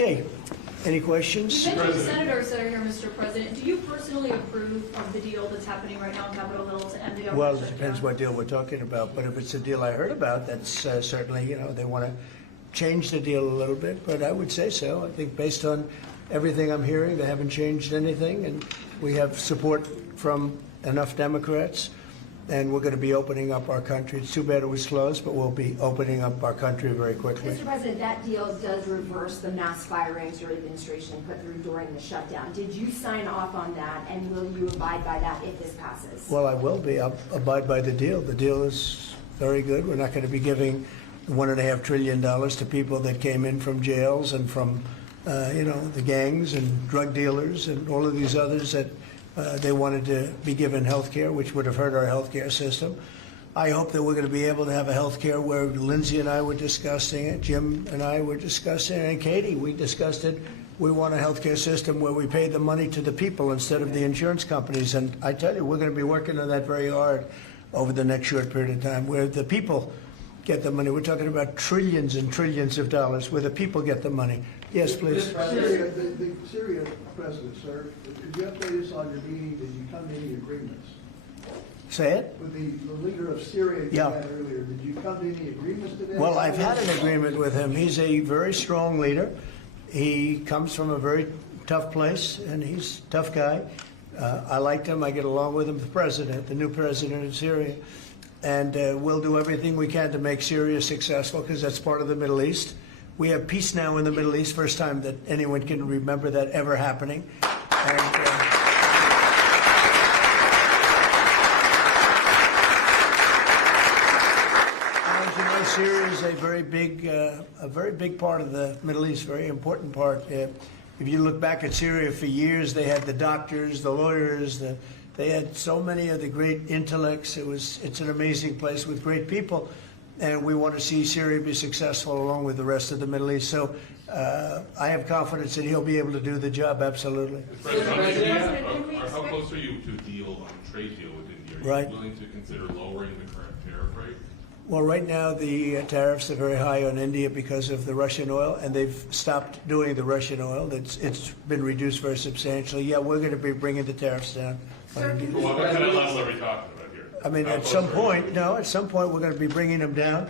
Okay, any questions? You mentioned the senators that are here, Mr. President. Do you personally approve of the deal that's happening right now on Capitol Hill to end the government Well, it shutdown? depends what deal we're talking about, but if it's a deal I heard about, that's certainly, they want to change the deal a little bit, but I would say so. I think based on everything I'm hearing, they haven't changed anything, and we have support from enough Democrats, and we're going to be opening up our country. It's too bad it was closed, but we'll be opening up our country very quickly. Mr. President, that deal does reverse the mass firings your administration put through during the shutdown. Did you sign off on that, and will you abide by that if this passes? Well, I will be. I'll abide by the deal. The deal is very good. We're not going to be giving $1.5 trillion to people that came in from jails and from, the gangs and drug dealers and all of these others that they wanted to be given health care, which would have hurt our health care system. I hope that we're going to be able to have a health care where Lindsay and I were discussing it, Jim and I were discussing it, and Katie, we discussed it. We want a health care system where we pay the money to the people instead of the insurance companies. And I tell you, we're going to be working on that very hard over the next short period of time, where the people get the money. We're talking about trillions and trillions of dollars where the people get the money. Yes, please. Syria, the Syria president, sir, could you update us on your meeting? Did you come to any agreements? Say it? With the leader of Syria you Yeah. had earlier, did you come to any agreements today? Well, I've had an agreement with him. He's a very strong leader. He comes from a very tough place, and he's a tough guy. I liked him. I get along with him, the new president of Syria. And we'll do everything we can to make Syria successful, because that's part of the Middle East. We have peace now in the Middle East, first time that anyone can remember that ever happening. And, as you know, Syria is a very big part of the Middle East, very important part. If you look back at Syria, for years they had the doctors, the lawyers, they had so many of the great intellects. It's an amazing place with great people. And we want to see Syria be successful along with the rest of the Middle East. So I have confidence that he'll be able to do the job, absolutely. How close are you to a deal on a trade deal with India? Are you willing to consider lowering the current tariff rate? Well, right now the tariffs are very high on India because of the Russian oil, and they've stopped doing the Russian oil. It's been reduced very substantially. Yeah, we're going to be bringing the tariffs down. What kind of level are we talking about here? I mean, at some point we're going to be bringing them down.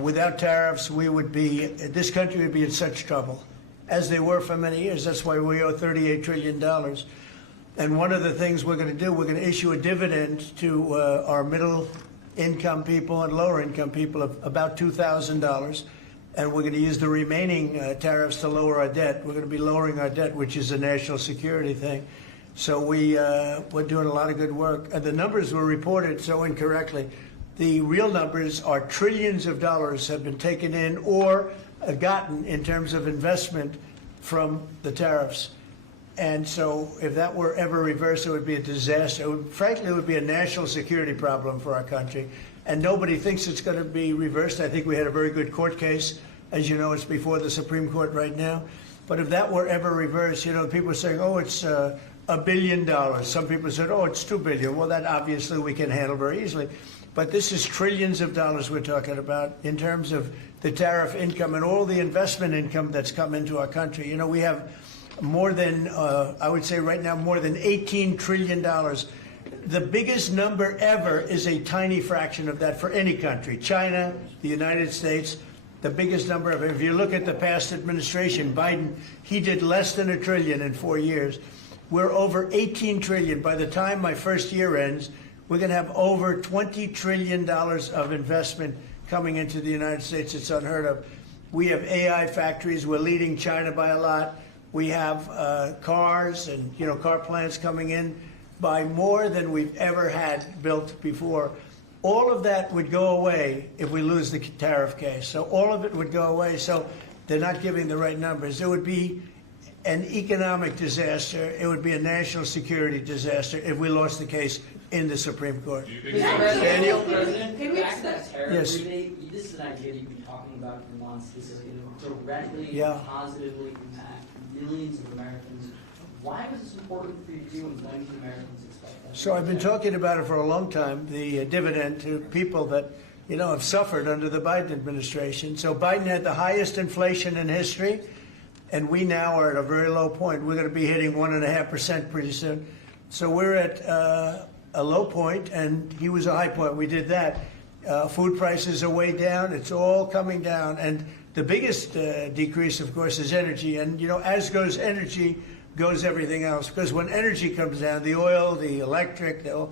Without tariffs, this country would be in such trouble, as they were for many years. That's why we owe $38 trillion. And one of the things we're going to do, we're going to issue a dividend to our middle-income people and lower-income people of about $2,000. And we're going to use the remaining tariffs to lower our debt. We're going to be lowering our debt, which is a national security thing. So we're doing a lot of good work. And the numbers were reported so incorrectly. The real numbers are trillions of dollars have been taken in or gotten in terms of investment from the tariffs. And so if that were ever reversed, it would be a disaster. Frankly, it would be a national security problem for our country. And nobody thinks it's going to be reversed. I think we had a very good court case. As you know, it's before the Supreme Court right now. But if that were ever reversed, people are saying, oh, it's $1 billion. Some people said, oh, it's $2 billion. Well, that obviously we can handle very easily. But this is trillions of dollars we're talking about in terms of the tariff income and all the investment income that's come into our country. We have more than, I would say right now, more than $18 trillion. The biggest number ever is a tiny fraction of that for any country. China, the United States, the biggest number ever. If you look at the past administration, Biden, he did less than $1 trillion in 4 years. We're over $18 trillion. By the time my first year ends, we're going to have over $20 trillion of investment coming into the United States. It's unheard of. We have AI factories. We're leading China by a lot. We have cars and car plants coming in by more than we've ever had built before. All of that would go away if we lose the tariff case. So all of it would go away. So they're not giving the right numbers. It would be an economic disaster. It would be a national security disaster if we lost the case in the Supreme Court. Daniel? Can we back that tariff Yes. rebate? This is an idea you've been talking about for months. This is going to directly and positively impact millions of Americans. Why was this important for you to do, and when can Americans expect that? So I've been talking about it for a long time, the dividend to people that, have suffered under the Biden administration. So Biden had the highest inflation in history. And we now are at a very low point. We're going to be hitting 1.5% pretty soon. So we're at a low point, and he was a high point. We did that. Food prices are way down. It's all coming down. And the biggest decrease, of course, is energy. And, as goes energy, goes everything else. Because when energy comes down, the oil, the electric, I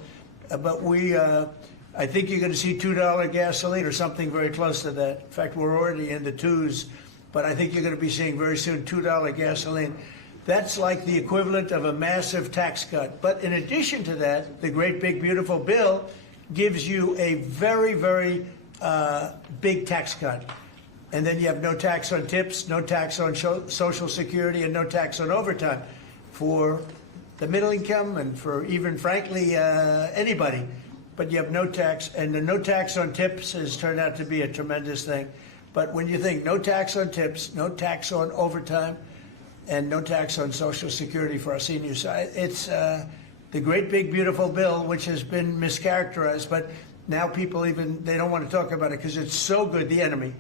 think you're going to see $2 gasoline or something very close to that. In fact, we're already in the twos, but I think you're going to be seeing very soon $2 gasoline. That's like the equivalent of a massive tax cut. But in addition to that, the great big beautiful bill gives you a very, very big tax cut. And then you have no tax on tips, no tax on Social Security, and no tax on overtime for the middle income and for even, frankly, anybody. But you have no tax, and the no tax on tips has turned out to be a tremendous thing. But when you think no tax on tips, no tax on overtime, and no tax on Social Security for our seniors, it's the great big beautiful bill, which has been mischaracterized. But now people they don't want to talk about it because it's so good, the enemy,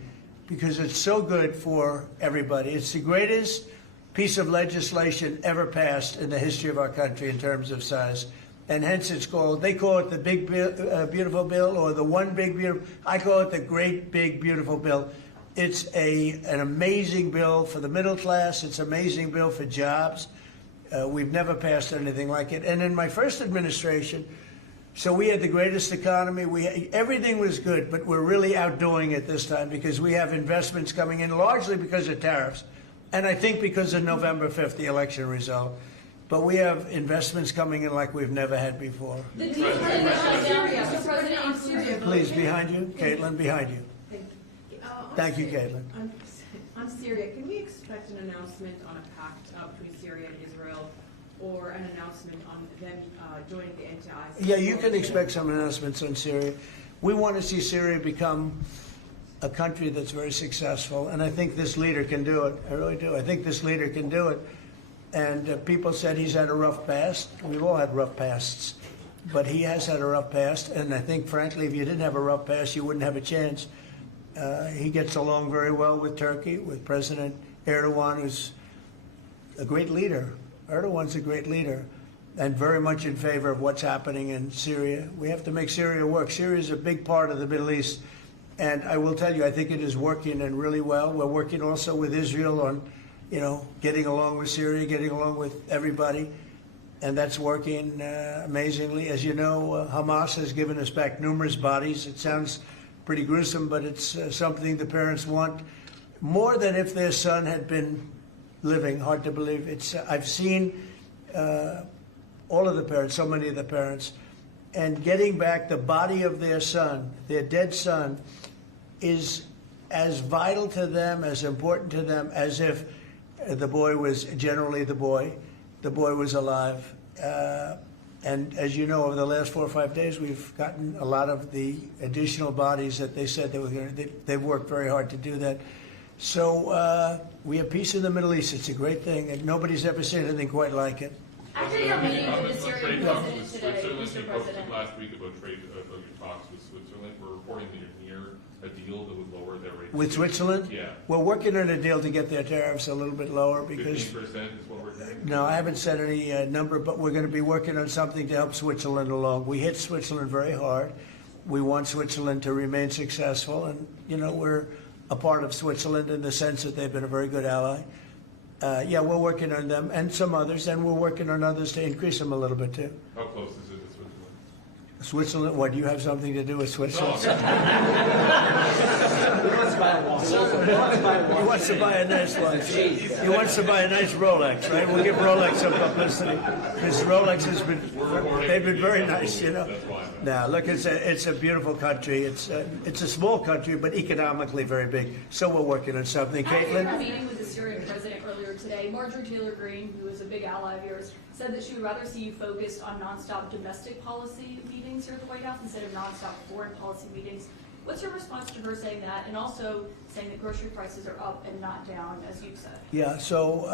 because it's so good for everybody. It's the greatest piece of legislation ever passed in the history of our country in terms of size. And hence they call it the big beautiful bill, or the one big beautiful. I call it the great big beautiful bill. It's an amazing bill for the middle class. It's an amazing bill for jobs. We've never passed anything like it. And in my first administration, so we had the greatest economy. Everything was good, but we're really outdoing it this time because we have investments coming in largely because of tariffs. And I think because of November 5th, the election result. But we have investments coming in like we've never had before. The deal Mr. President, on Syria. Please, behind you. Caitlin, behind you. Thank you, Caitlin. On Syria, can we expect an announcement on a pact between Syria and Israel, or an announcement on them joining the anti-ISIS? Yeah, you can expect some announcements on Syria. We want to see Syria become a country that's very successful, and I think this leader can do it. I really do. I think this leader can do it. And people said he's had a rough past. We've all had rough pasts. But he has had a rough past, and I think, frankly, if you didn't have a rough past, you wouldn't have a chance. He gets along very well with Turkey, with President Erdogan, who's a great leader. Erdogan's a great leader, and very much in favor of what's happening in Syria. We have to make Syria work. Syria is a big part of the Middle East, and I will tell you, I think it is working and really well. We're working also with Israel on getting along with Syria, getting along with everybody, and that's working amazingly. As you know, Hamas has given us back numerous bodies. It sounds pretty gruesome, but it's something the parents want more than if their son had been living. Hard to believe. I've seen all of the parents, so many of the parents, and getting back the body of their son, their dead son, is as vital to them, as important to them, as if the boy was generally the boy was alive. And as you know, over the last 4 or 5 days, we've gotten a lot of the additional bodies that they said they were going to. They've worked very hard to do that. So we have peace in the Middle East. It's a great thing, and nobody's ever seen anything quite like it. After your meeting with the Syrian president today, Switzerland, Mr. you President. posted last week about your talks with Switzerland. We're reporting that you're near a deal that would lower their rates. With Switzerland? Yeah. We're working on a deal to get their tariffs a little bit lower because. 15% is what we're doing. No, I haven't said any number, but we're going to be working on something to help Switzerland along. We hit Switzerland very hard. We want Switzerland to remain successful, and we're a part of Switzerland in the sense that they've been a very good ally. Yeah, we're working on them and some others, and we're working on others to increase them a little bit too. How close is it to Switzerland? Switzerland? What, do you have something to do with Switzerland? He wants to buy a nice one. He wants to buy a nice Rolex, right? We'll give Rolex some publicity. Because Rolex they've been very nice, Now, look, it's a beautiful country. It's a small country, but economically very big. So we're working on something. After your Caitlin? meeting with the Syrian president earlier today, Marjorie Taylor Greene, who is a big ally of yours, said that she would rather see you focused on nonstop domestic policy meetings here at the White House instead of nonstop foreign policy meetings. What's your response to her saying that, and also saying that grocery prices are up and not down, as you've said? Yeah, so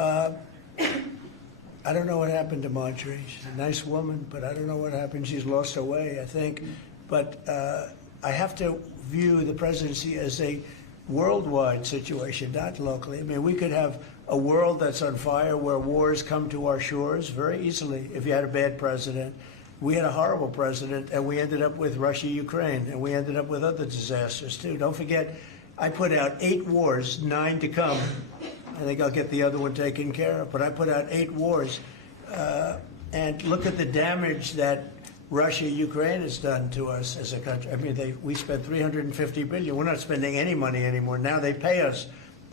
I don't know what happened to Marjorie. She's a nice woman, but I don't know what happened. She's lost her way, I think. But I have to view the presidency as a worldwide situation, not locally. I mean, we could have a world that's on fire where wars come to our shores very easily if you had a bad president. We had a horrible president, and we ended up with Russia, Ukraine, and we ended up with other disasters too. Don't forget, I put out 8 wars, 9 to come. I think I'll get the other one taken care of, but I put out 8 wars. And look at the damage that Russia, Ukraine has done to us as a country. I mean, we spent $350 billion. We're not spending any money anymore. Now they pay us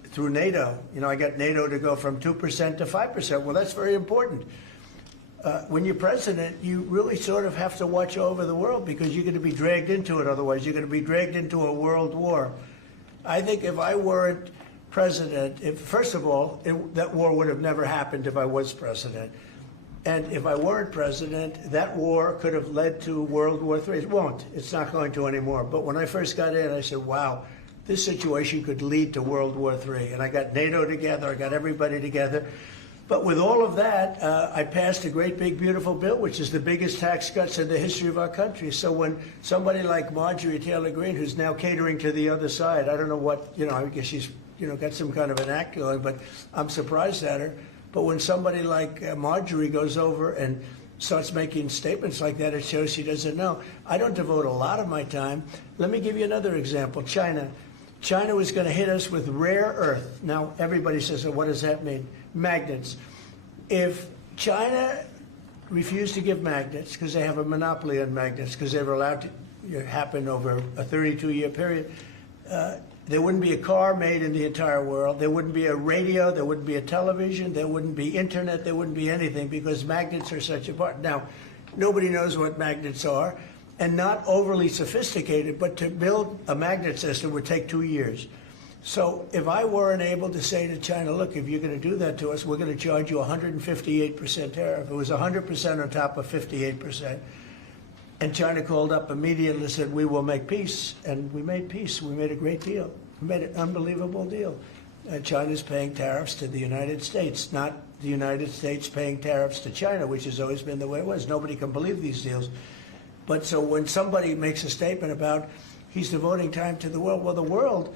through NATO. You know, I got NATO to go from 2% to 5%. Well, that's very important. When you're president, you really sort of have to watch over the world because you're going to be dragged into it. Otherwise, you're going to be dragged into a world war. I think if I weren't president, first of all, that war would have never happened if I was president. And if I weren't president, that war could have led to World War III. It won't. It's not going to anymore. But when I first got in, I said, wow, this situation could lead to World War III. And I got NATO together. I got everybody together. But with all of that, I passed a great, big, beautiful bill, which is the biggest tax cuts in the history of our country. So when somebody like Marjorie Taylor Greene, who's now catering to the other side, I don't know what, I guess she's, got some kind of an act going, but I'm surprised at her. But when somebody like Marjorie goes over and starts making statements like that, it shows she doesn't know. I don't devote a lot of my time. Let me give you another example. China. China was going to hit us with rare earth. Now, everybody says, well, what does that mean? Magnets. If China refused to give magnets, because they have a monopoly on magnets, because they were allowed to happen over a 32-year period, there wouldn't be a car made in the entire world. There wouldn't be a radio. There wouldn't be a television. There wouldn't be internet. There wouldn't be anything because magnets are such a part. Now, nobody knows what magnets are, and not overly sophisticated, but to build a magnet system would take 2 years. So if I weren't able to say to China, look, if you're going to do that to us, we're going to charge you 158% tariff. It was 100% on top of 58%. And China called up immediately and said, we will make peace. And we made peace. We made a great deal. We made an unbelievable deal. China's paying tariffs to the United States, not the United States paying tariffs to China, which has always been the way it was. Nobody can believe these deals. But so when somebody makes a statement about he's devoting time to the world, well, the world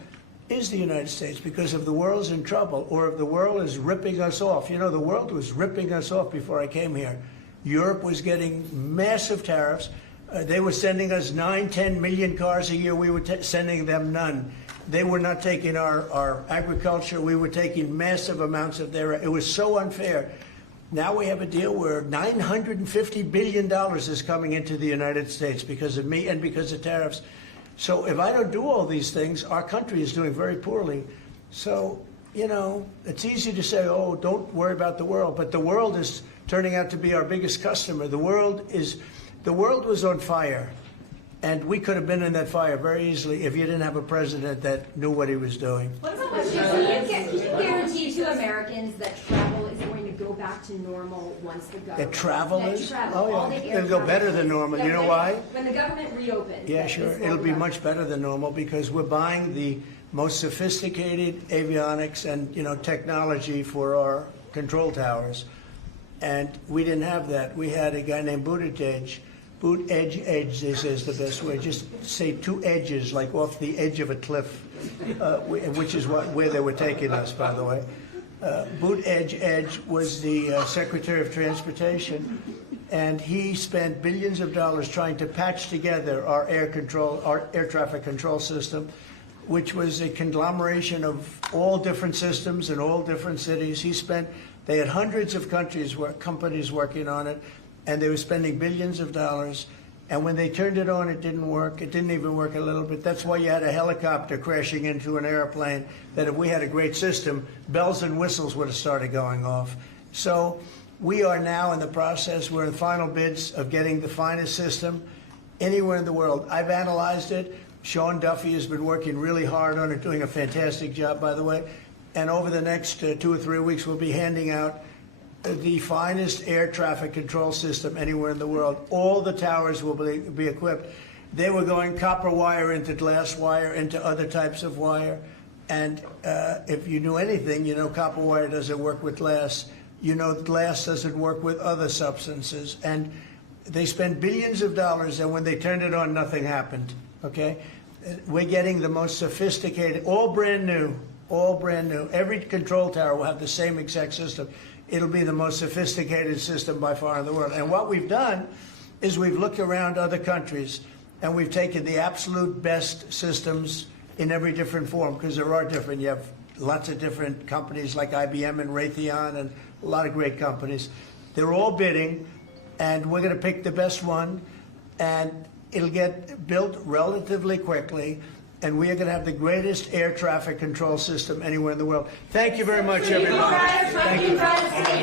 is the United States, because if the world's in trouble or if the world is ripping us off, the world was ripping us off before I came here. Europe was getting massive tariffs. They were sending us 9-10 million cars a year. We were sending them none. They were not taking our agriculture. We were taking massive amounts of their. It was so unfair. Now we have a deal where $950 billion is coming into the United States because of me and because of tariffs. So if I don't do all these things, our country is doing very poorly. So, it's easy to say, oh, don't worry about the world. But the world is turning out to be our biggest customer. The world was on fire. And we could have been in that fire very easily if you didn't have a president that knew what he was doing. Can you guarantee to Americans that travel is going to go back to normal once the government... That travel is? All the air It'll go travel. better than normal. You know why? When the government reopens. Yeah, sure. It'll be much better than normal because we're buying the most sophisticated avionics and, technology for our control towers. And we didn't have that. We had a guy named Buttigieg. Edge, they say is the best way. Just say 2 edges, like off the edge of a cliff, which is where they were taking us, by the way. Edge was the Secretary of Transportation, and he spent billions of dollars trying to patch together our air traffic control system, which was a conglomeration of all different systems in all different cities. They had hundreds of companies working on it. And they were spending billions of dollars. And when they turned it on, it didn't work. It didn't even work a little bit. That's why you had a helicopter crashing into an airplane, that if we had a great system, bells and whistles would have started going off. So we are now in the process. We're in the final bids of getting the finest system anywhere in the world. I've analyzed it. Sean Duffy has been working really hard on it, doing a fantastic job, by the way. And over the next 2 or 3 weeks, we'll be handing out the finest air traffic control system anywhere in the world. All the towers will be equipped. They were going copper wire into glass wire into other types of wire. And if you knew anything, copper wire doesn't work with glass. Glass doesn't work with other substances. And they spent billions of dollars, and when they turned it on, nothing happened, okay? We're getting the most sophisticated, all brand new, all brand new. Every control tower will have the same exact system. It'll be the most sophisticated system by far in the world. And what we've done is we've looked around other countries and we've taken the absolute best systems in every different form, because there are different. You have lots of different companies like IBM and Raytheon and a lot of great companies. They're all bidding, and we're going to pick the best one, and it'll get built relatively quickly, and we are going to have the greatest air traffic control system anywhere in the world. Thank you very much, everybody. Thank you, guys.